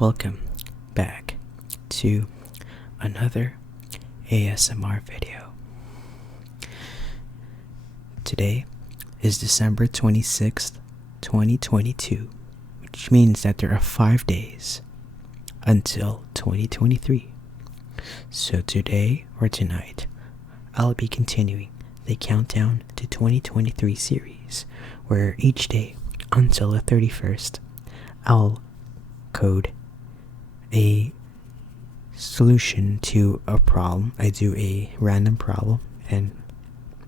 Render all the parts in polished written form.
Welcome back to another ASMR video. Today is December 26th, 2022, which means that there are 5 days until 2023. So today or tonight, I'll be continuing the Countdown to 2023 series, where each day until the 31st, I'll code a solution to a problem. I do a random problem and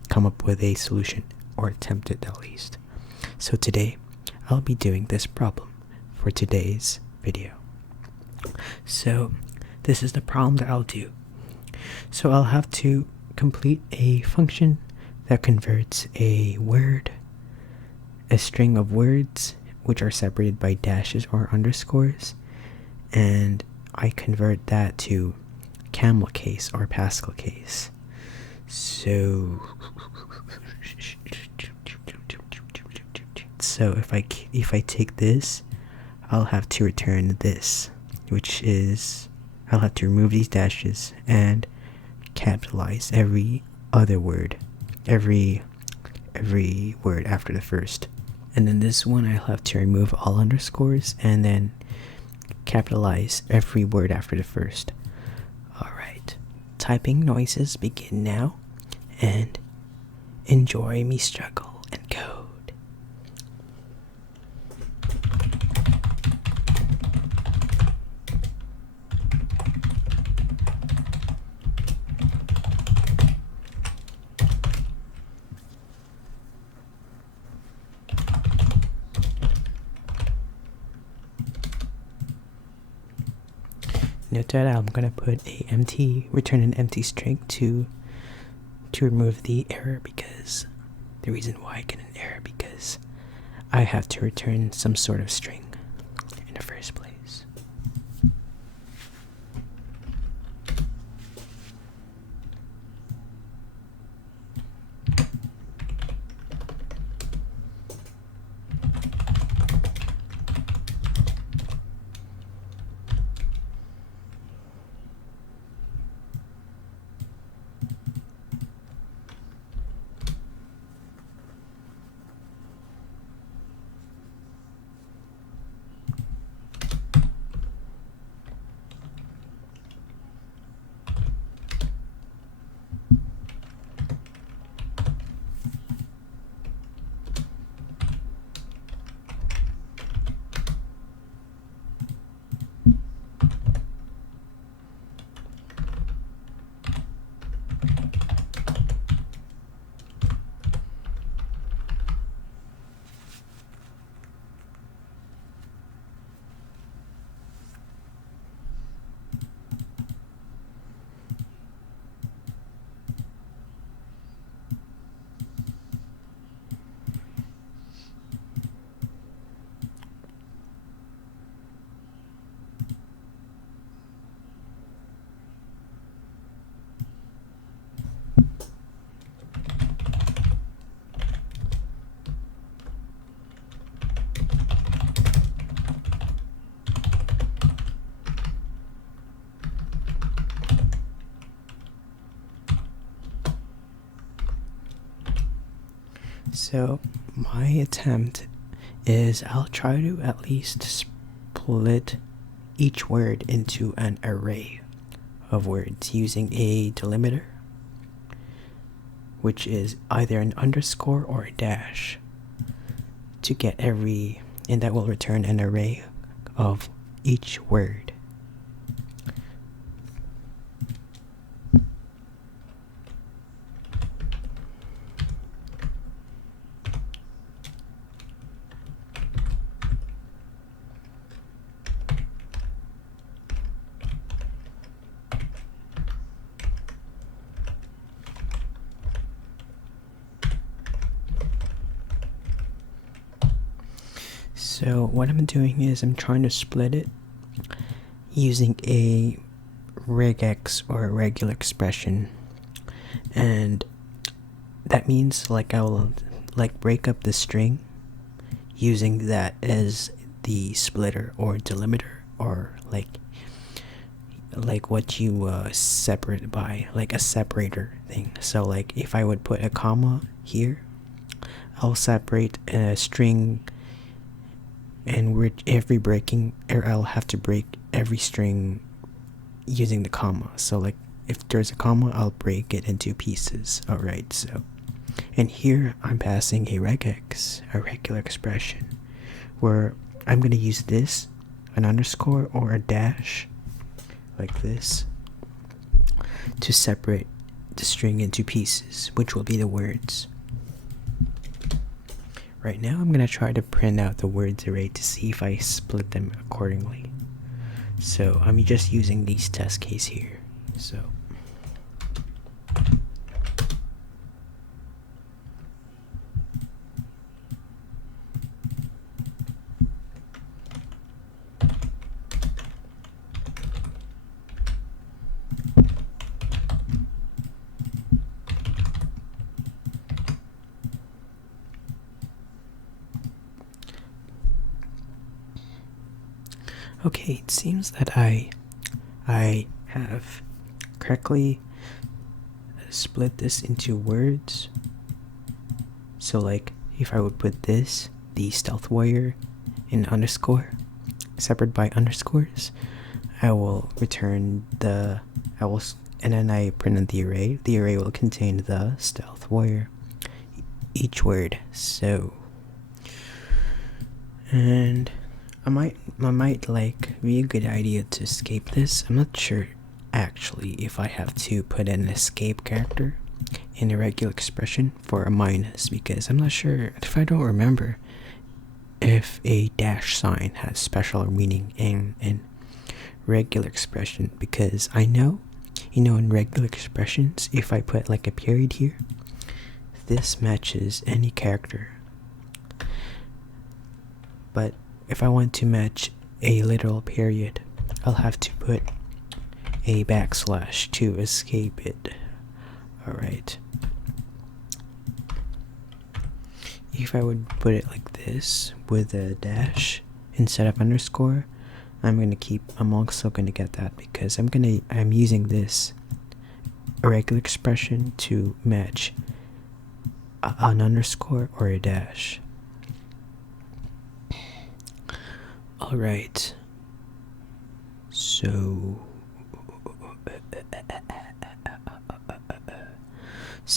come up with a solution, or attempt it at least. So today, I'll be doing this problem for today's video. So this is the problem that I'll do. So I'll have to complete a function that converts a word, a string of words which are separated by dashes or underscores, and I convert that to camel case or pascal case. So if I take this, I'll have to return this, which is I'll have to remove these dashes and capitalize every other word, every word after the first. And then this one, I'll have to remove all underscores and then capitalize every word after the first. Alright, typing noises begin now, and enjoy me struggle and code. Note that I'm gonna return an empty string to remove the error, because the reason why I get an error because I have to return some sort of string in the first place. So my attempt is I'll try to at least split each word into an array of words using a delimiter, which is either an underscore or a dash, to get and that will return an array of each word. So what I'm doing is I'm trying to split it using a regex, or a regular expression, and that means I will break up the string using that as the splitter or delimiter, or like what you separate by, like a separator thing. So like if I would put a comma here, I'll separate a string, and with every breaking, or I'll have to break every string using the comma. So like if there's a comma, I'll break it into pieces. Alright, so, and here I'm passing a regex, a regular expression, where I'm going to use this, an underscore or a dash, like this, to separate the string into pieces, which will be the words. Right now I'm going to try to print out the words array to see if I split them accordingly. So I'm just using these test case here. So okay, it seems that I have correctly split this into words. So like if I would put this, the stealth warrior, in underscore, separated by underscores, I will return the, and then I print in the array. The array will contain the stealth warrior, each word. So, and I might like be a good idea to escape this. I'm not sure actually if I have to put an escape character in a regular expression for a minus, because I'm not sure, if I don't remember, if a dash sign has special meaning in regular expression, because I know, in regular expressions, if I put like a period here, this matches any character. But if I want to match a literal period, I'll have to put a backslash to escape it. Alright. If I would put it like this with a dash instead of underscore, I'm also gonna get that, because I'm using this irregular expression to match an underscore or a dash. Alright, so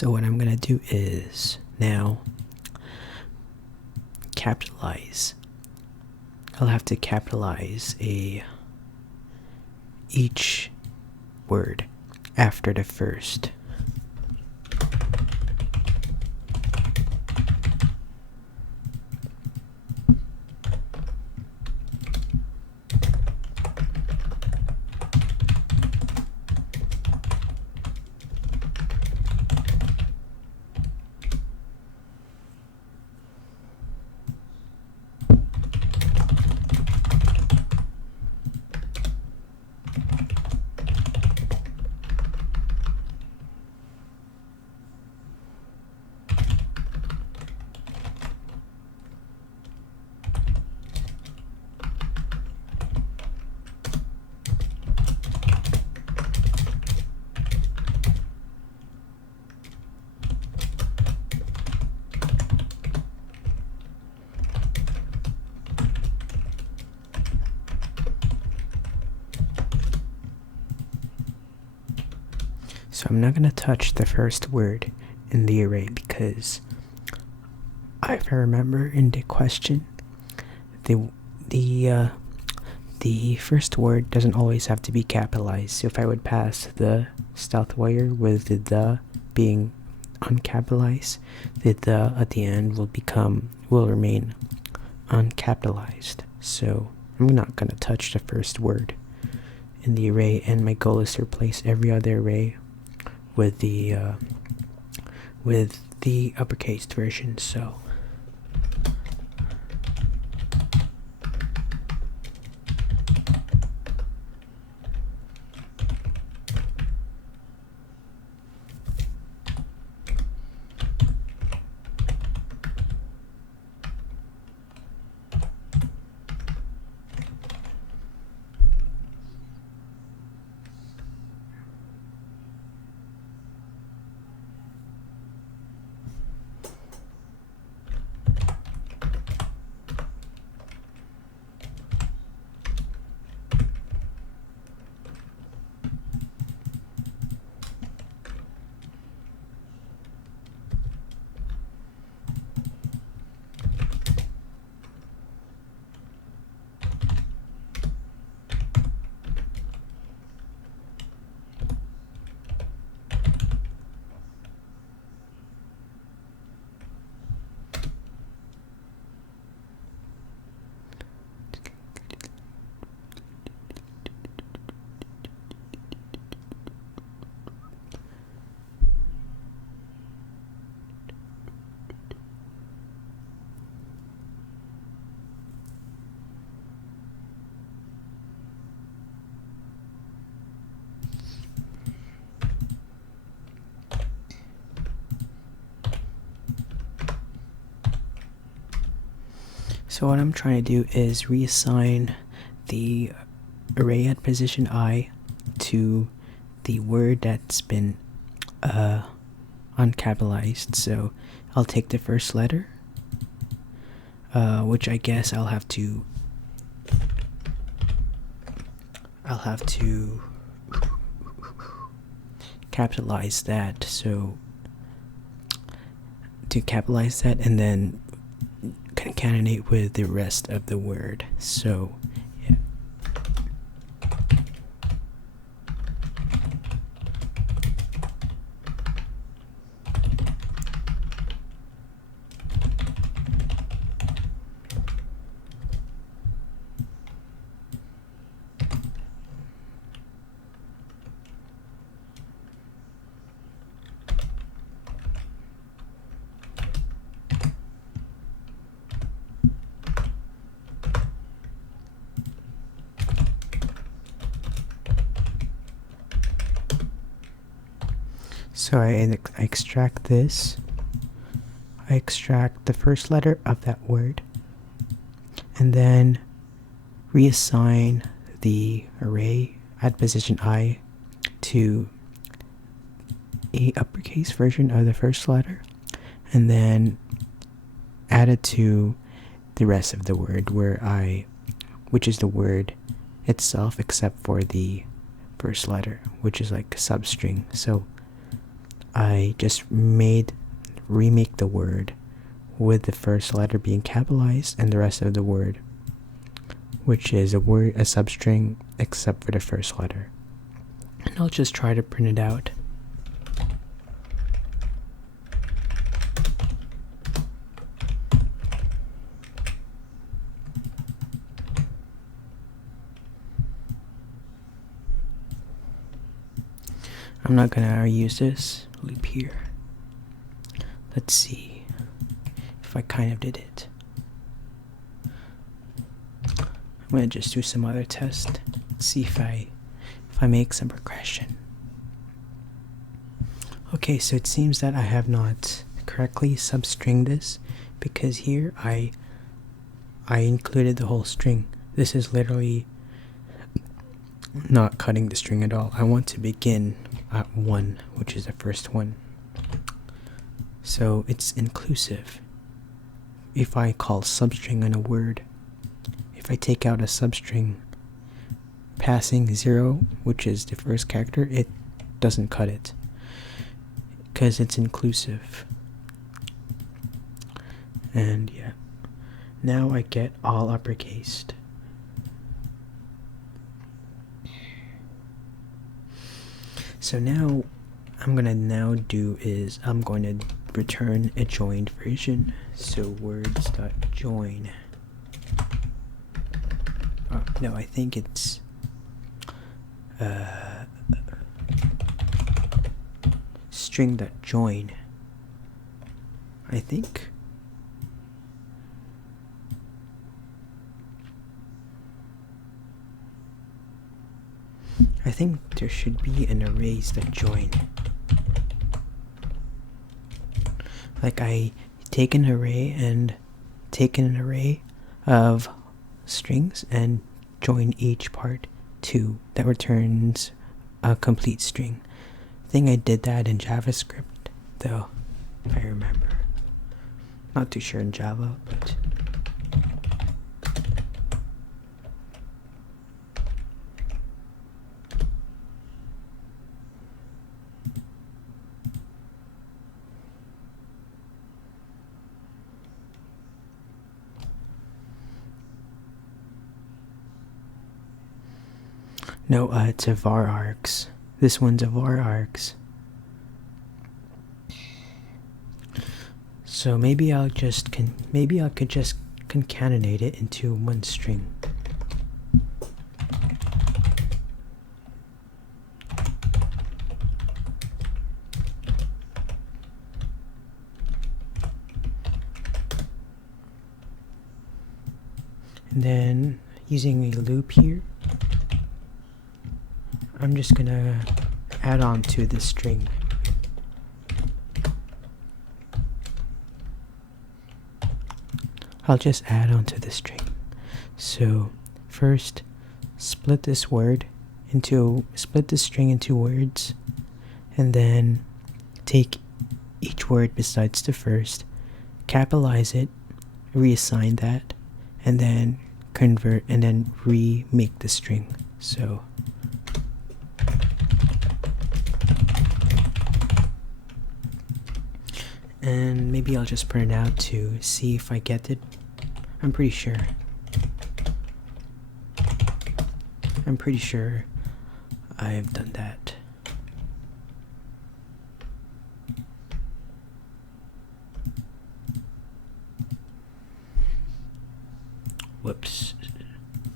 what I'm gonna do is now capitalize. I'll have to capitalize each word after the first. So I'm not going to touch the first word in the array, because if I remember in the question, the first word doesn't always have to be capitalized. So if I would pass the stealth warrior with the being uncapitalized, the at the end will remain uncapitalized. So I'm not going to touch the first word in the array, and my goal is to replace every other array with the uppercase version. So So what I'm trying to do is reassign the array at position I to the word that's been uncapitalized. So I'll take the first letter, which I guess I'll have to capitalize that. So to capitalize that and then concatenate with the rest of the word. So yeah. So I extract this. I extract the first letter of that word and then reassign the array at position I to a uppercase version of the first letter and then add it to the rest of the word which is the word itself except for the first letter, which is like a substring. So I just remake the word with the first letter being capitalized and the rest of the word, which is a substring except for the first letter. And I'll just try to print it out. I'm not gonna use this loop here. Let's see if I kind of did it. I'm gonna just do some other test, see if I make some progression. Okay, so it seems that I have not correctly substringed this because here I included the whole string. This is literally not cutting the string at all. I want to begin at 1, which is the first one. So it's inclusive. If I call substring on a word, if I take out a substring passing 0, which is the first character, it doesn't cut it because it's inclusive. And yeah, now I get all uppercased. So now I'm going to return a joined version. So words.join. No, I think it's string.join. I think. I think there should be an arrays.join. Like I take an array of strings and join each part to that returns a complete string. I think I did that in JavaScript though, if I remember. Not too sure in Java, but no, it's a var args. This one's a var args. So maybe I could just concatenate it into one string. And then using a loop here, I'm just gonna add on to the string. I'll just add onto the string. So first, split the string into words, and then take each word besides the first, capitalize it, reassign that, and then convert and then remake the string. So and maybe I'll just print it out to see if I get it. I'm pretty sure I've done that. Whoops.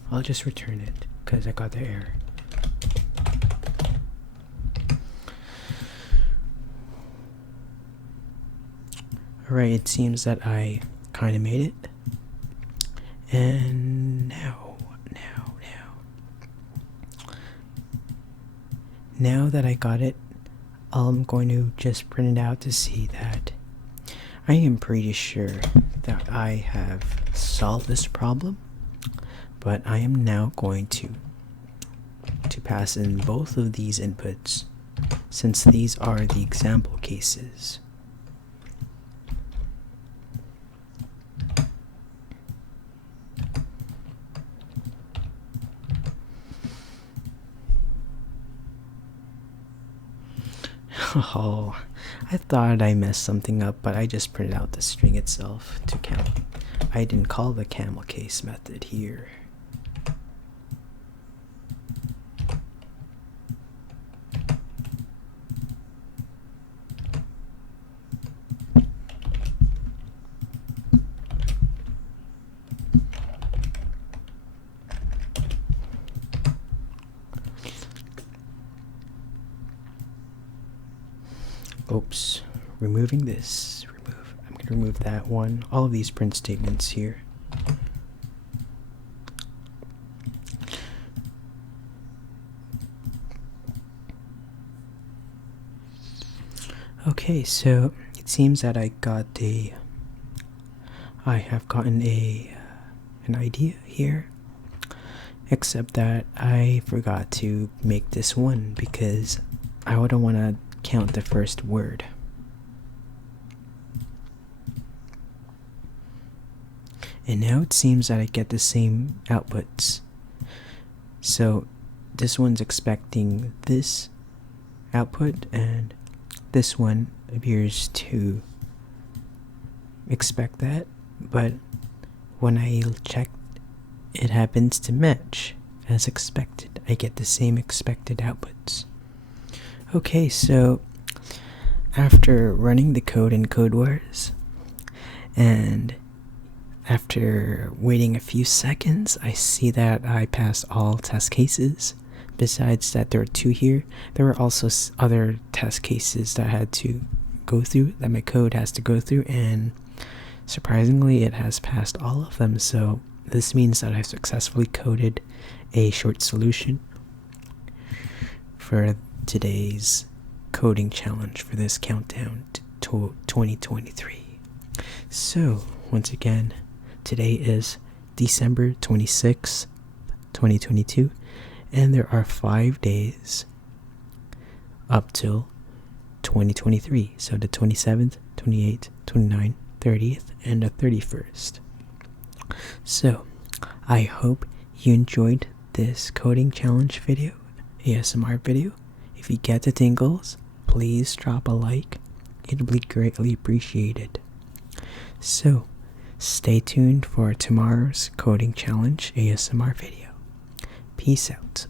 I'll just return it because I got the error. Alright, it seems that I kind of made it. And now that I got it, I'm going to just print it out to see that I am pretty sure that I have solved this problem, but I am now going to pass in both of these inputs since these are the example cases. Oh, I thought I messed something up, but I just printed out the string itself to count. I didn't call the camel case method here. Oops, removing this, I'm going to remove that one, all of these print statements here. Okay, so it seems that I have gotten an idea here, except that I forgot to make this one because I wouldn't want to count the first word. And now it seems that I get the same outputs. So this one's expecting this output, and this one appears to expect that, but when I check, it happens to match as expected. I get the same expected outputs. Okay, so after running the code in CodeWars, and after waiting a few seconds, I see that I passed all test cases. Besides that there were 2 here, there were also other test cases that I had to go through, that my code has to go through, and surprisingly it has passed all of them. So this means that I've successfully coded a short solution for today's coding challenge for this countdown to 2023. So once again, today is December 26th, 2022, and there are 5 days up till 2023. So the 27th, 28th, 29th, 30th, and the 31st. So I hope you enjoyed this coding challenge video, ASMR video. If you get the tingles, please drop a like. It'll be greatly appreciated. So, stay tuned for tomorrow's coding challenge ASMR video. Peace out.